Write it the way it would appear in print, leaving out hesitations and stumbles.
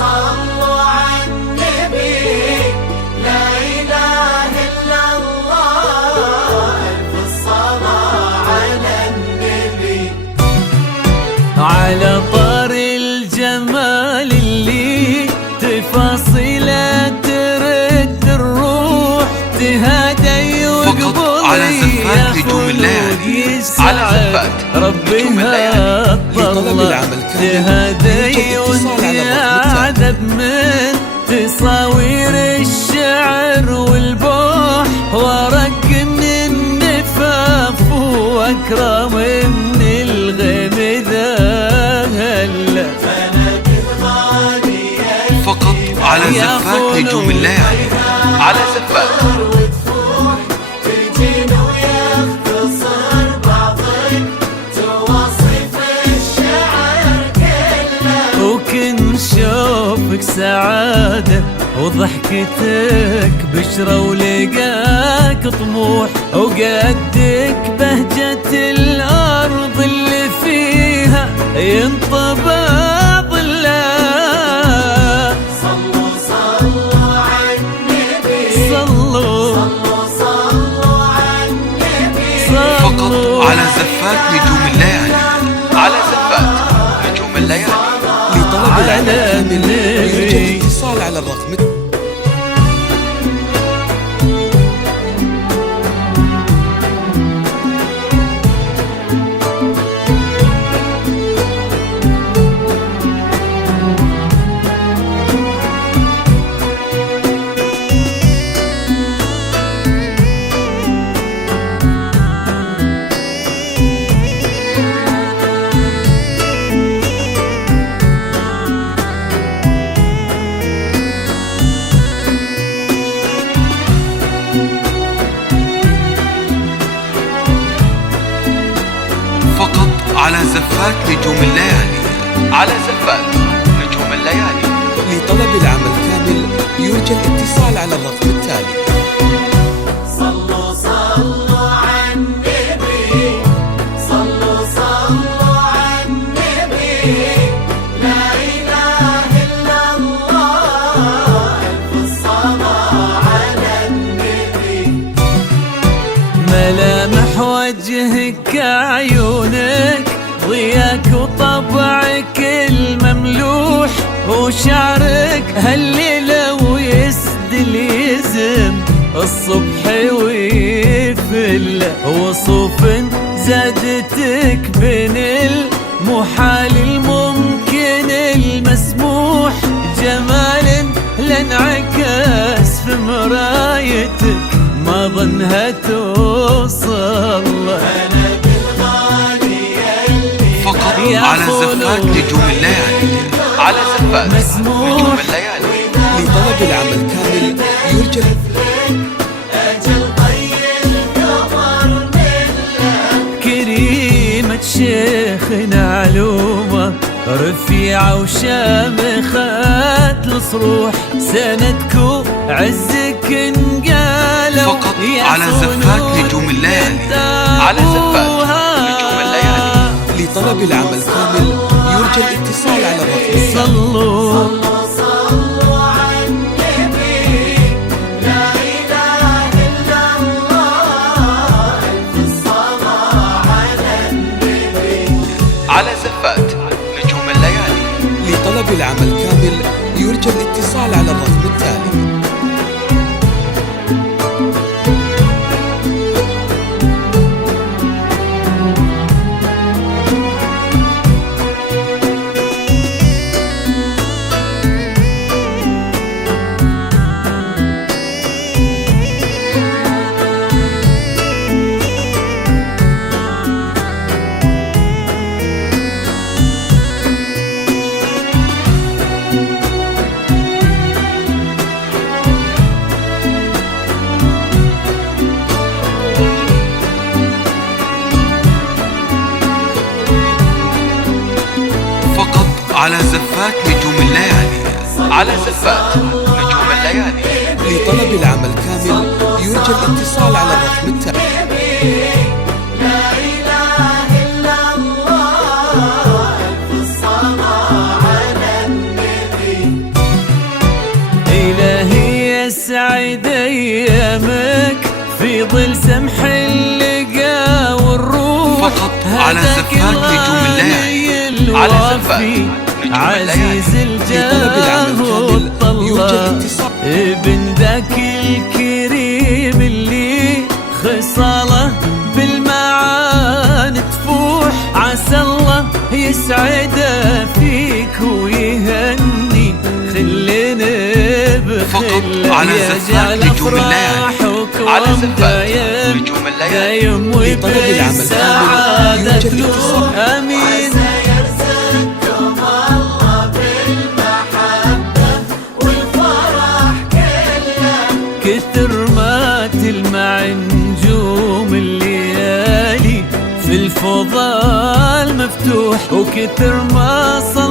صلوا على النبي، لا إله إلا الله، ألف الصلاة على النبي. على طار الجمال اللي تفاصيله ترد الروح، تهادي وقبضي على زفات نجوم الليالي، على زفات نجوم الليالي. لطلب العمل تهادي وانتعذب من تصاوير الشعر والبوح، ورق من النفاف واكرم من الغيم ذهل. فقط على زفات نجوم الليالي، على زفات. وكن شوفك سعادة وضحكتك بشرة ولقاك طموح، وقدك بهجة الأرض اللي فيها ينطبع ظلها. صلوا صلوا على النبي، صلوا صلوا على النبي. فقط على زفات نجوم الليالي، على زفات نجوم الليالي. لطلب العمل كامل يرجى الاتصال على الرقم على زفات نجوم الليالي، على زفات نجوم الليالي. لطلب العمل كامل يرجى الاتصال على الرقم التالي. صلوا صلوا على النبي، صلوا على النبي، لا إله إلا الله، ألف الصلاة على النبي. ملامح وجهك عيونك، ضياك وطبعك المملوح، وشعرك هالليلة ويسدل يزم الصبح ويفل، وصوف زادتك بين المحال الممكن المسموح، جمال لانعكس في مرايتك ما ظنها توصل. فقط على زفات نجوم الليالي، على زفات نجوم الليالي. لطلب العمل كامل يرجى كريمة شيخنا علومة رفيعة وشامخة الصروح، سندكو عزك انقالوا. فقط على زفات نجوم الليالي، على زفات نجوم الليالي. لطلب العمل كامل يرجى الاتصال على الرقم. صلوا صلوا على النبي، لا إله إلا الله، ألف الصلاة على النبي. على زفات نجوم الليالي. لطلب العمل كامل يرجى الاتصال على الرقم التالي. على زفات نجوم الليالي، على زفات نجوم الليالي. لطلب العمل كامل يرجى الاتصال على الرقم التالي. لا إله إلا الله، ألف الصلاة على النبي. يظل سمح اللقا والروح فقط على زفات نجوم الليالي. على زفات نجوم الليالي. عزيز الجاه والطلة ابن ذاك الكريم اللي خصاله بالمعاني تفوح. عسى الله يسعده فيك ويهني خلينا بخله على زفات نجوم الليالي. على زفات نجوم الليالي. دايم وبالسعادة تلوح. امين. يرزقكم الله بالمحبة والفرح كله. كثر ما تلمع نجوم الليالي في الفضاء المفتوح، وكثر ما صلى